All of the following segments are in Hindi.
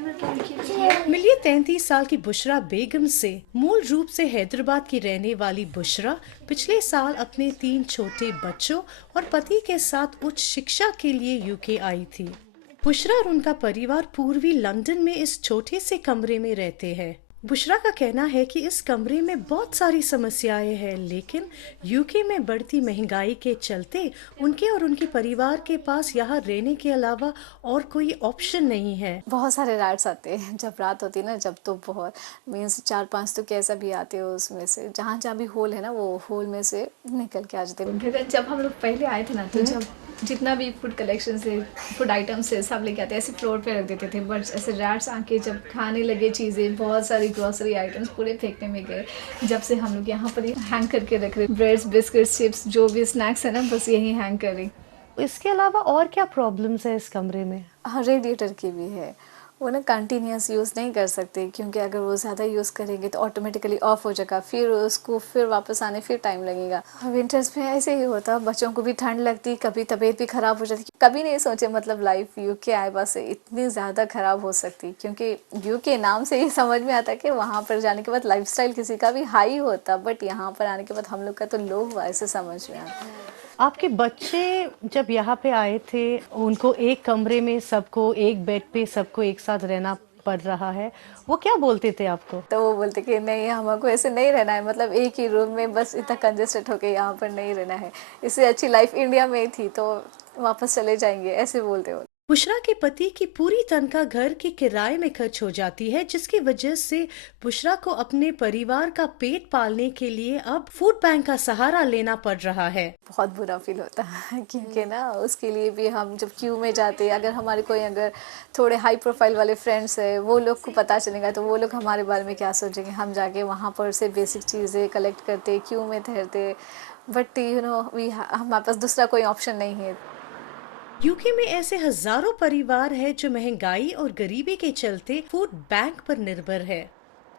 मिलिए 33 साल की बुशरा बेगम से। मूल रूप से हैदराबाद की रहने वाली बुशरा पिछले साल अपने 3 छोटे बच्चों और पति के साथ उच्च शिक्षा के लिए यूके आई थी। बुशरा और उनका परिवार पूर्वी लंदन में इस छोटे से कमरे में रहते हैं। बुशरा का कहना है कि इस कमरे में बहुत सारी समस्याएं हैं, लेकिन यूके में बढ़ती महंगाई के चलते उनके और उनके परिवार के पास यहाँ रहने के अलावा और कोई ऑप्शन नहीं है। बहुत सारे राइड्स आते हैं जब रात होती है ना, जब तो बहुत मीन्स 4-5 तो कैसा भी आते हो, उसमें से जहाँ जहाँ भी होल है ना वो होल में से निकल के आ जाते हैं। जब हम लोग पहले आए थे ना, तो जब जितना भी फूड कलेक्शन से फूड आइटम्स से सब लेके आते ऐसे फ्लोर पे रख देते थे, बट ऐसे रैट्स आके जब खाने लगे चीज़ें, बहुत सारी ग्रोसरी आइटम्स पूरे फेंकने में गए। जब से हम लोग यहाँ पर हैंग करके रख रहे, ब्रेड्स, बिस्किट्स, चिप्स, जो भी स्नैक्स है ना, बस यही हैंग कर रही। इसके अलावा और क्या प्रॉब्लम्स है इस कमरे में? हाँ, रेडिएटर की भी है। वो ना कंटिन्यूस यूज़ नहीं कर सकते, क्योंकि अगर वो ज़्यादा यूज़ करेंगे तो ऑटोमेटिकली ऑफ हो जाएगा, फिर उसको फिर वापस आने फिर टाइम लगेगा। विंटर्स में ऐसे ही होता, बच्चों को भी ठंड लगती, कभी तबीयत भी ख़राब हो जाती। कभी नहीं सोचे मतलब लाइफ यूके आए बस इतनी ज़्यादा ख़राब हो सकती, क्योंकि यूके नाम से ही समझ में आता कि वहाँ पर जाने के बाद लाइफस्टाइल किसी का भी हाई होता, बट यहाँ पर आने के बाद हम लोग का तो लो हुआ, ऐसे समझ में आता। आपके बच्चे जब यहाँ पे आए थे, उनको एक कमरे में सबको एक बेड पे सबको एक साथ रहना पड़ रहा है, वो क्या बोलते थे आपको? तो वो बोलते कि नहीं, हमको ऐसे नहीं रहना है, मतलब एक ही रूम में बस इतना कंजेस्टेड होके यहाँ पर नहीं रहना है, इससे अच्छी लाइफ इंडिया में ही थी, तो वापस चले जाएंगे, ऐसे बोलते हो। बुशरा के पति की पूरी तनख्वाह घर के किराए में खर्च हो जाती है, जिसकी वजह से बुशरा को अपने परिवार का पेट पालने के लिए अब फूड बैंक का सहारा लेना पड़ रहा है। बहुत बुरा फील होता है, क्योंकि ना उसके लिए भी हम जब क्यू में जाते हैं, अगर हमारे कोई अगर थोड़े हाई प्रोफाइल वाले फ्रेंड्स है, वो लोग को पता चलेगा तो वो लोग हमारे बारे में क्या सोचेंगे। हम जाके वहाँ पर से बेसिक चीज़ें कलेक्ट करते, क्यू में ठहरते, बट हमारे पास दूसरा कोई ऑप्शन नहीं है। यूके में ऐसे हजारों परिवार हैं जो महंगाई और गरीबी के चलते फूड बैंक पर निर्भर है।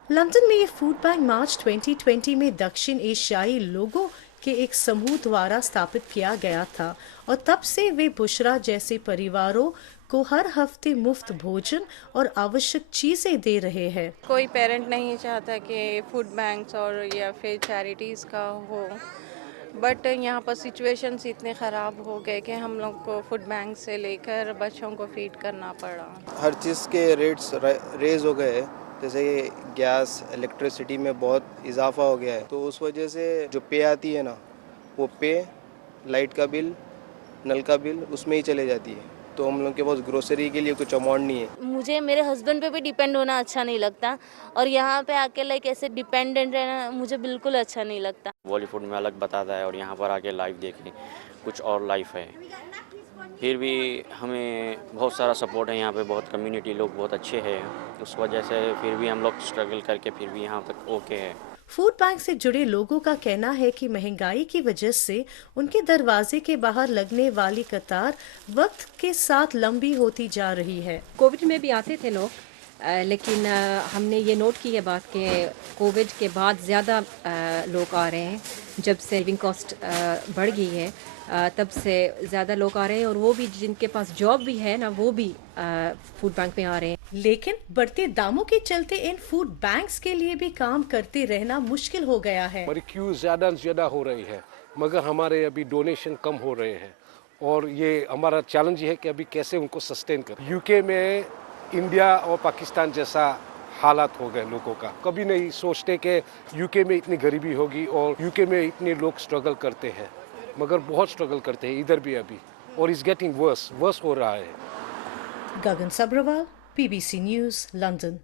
लंदन में ये फूड बैंक मार्च 2020 में दक्षिण एशियाई लोगों के एक समूह द्वारा स्थापित किया गया था और तब से वे बुशरा जैसे परिवारों को हर हफ्ते मुफ्त भोजन और आवश्यक चीजें दे रहे हैं। कोई पेरेंट नहीं चाहता कि फूड बैंक्स और या फिर चैरिटीज़ का हो, बट यहाँ पर सिचुएशंस इतने ख़राब हो गए कि हम लोग को फूड बैंक से लेकर बच्चों को फीड करना पड़ा। हर चीज़ के रेट्स रेज हो गए, जैसे गैस, इलेक्ट्रिसिटी में बहुत इजाफा हो गया है, तो उस वजह से जो पे आती है ना, वो पे लाइट का बिल, नल का बिल उसमें ही चले जाती है, तो हम लोग के पास ग्रोसरी के लिए कुछ अमाउंट नहीं है। मुझे मेरे हस्बैंड पे भी डिपेंड होना अच्छा नहीं लगता, और यहाँ पे आके लाइक ऐसे डिपेंडेंट रहना मुझे बिल्कुल अच्छा नहीं लगता। बॉलीवुड में अलग बताता है और यहाँ पर आके लाइव देखें कुछ और लाइफ है। फिर भी हमें बहुत सारा सपोर्ट है यहाँ पे, बहुत कम्युनिटी लोग बहुत अच्छे हैं, उस वजह से फिर भी हम लोग स्ट्रगल करके फिर भी यहाँ तक ओके है। फूड बैंक से जुड़े लोगों का कहना है कि महंगाई की वजह से उनके दरवाजे के बाहर लगने वाली कतार वक्त के साथ लंबी होती जा रही है। कोविड में भी आते थे लोग, लेकिन हमने ये नोट की है बात कि कोविड के बाद ज़्यादा लोग आ रहे हैं। जब से लिविंग कॉस्ट बढ़ गई है, तब से ज़्यादा लोग आ रहे हैं, और वो भी जिनके पास जॉब भी है ना, वो भी फूड बैंक में आ रहे हैं। लेकिन बढ़ते दामों के चलते इन फूड बैंक्स के लिए भी काम करते रहना मुश्किल हो गया है। हमारी क्यू ज़्यादा से ज़्यादा हो रही है, मगर हमारे अभी डोनेशन कम हो रहे हैं, और ये हमारा चैलेंज है कि अभी कैसे उनको सस्टेन करें। यूके में इंडिया और पाकिस्तान जैसा हालात हो गए लोगों का। कभी नहीं सोचते कि यूके में इतनी गरीबी होगी और यूके में इतने लोग स्ट्रगल करते हैं, मगर बहुत स्ट्रगल करते हैं इधर भी अभी, और इट्स गेटिंग वर्स हो रहा है। गगन सब्रवाल, BBC न्यूज़, लंदन।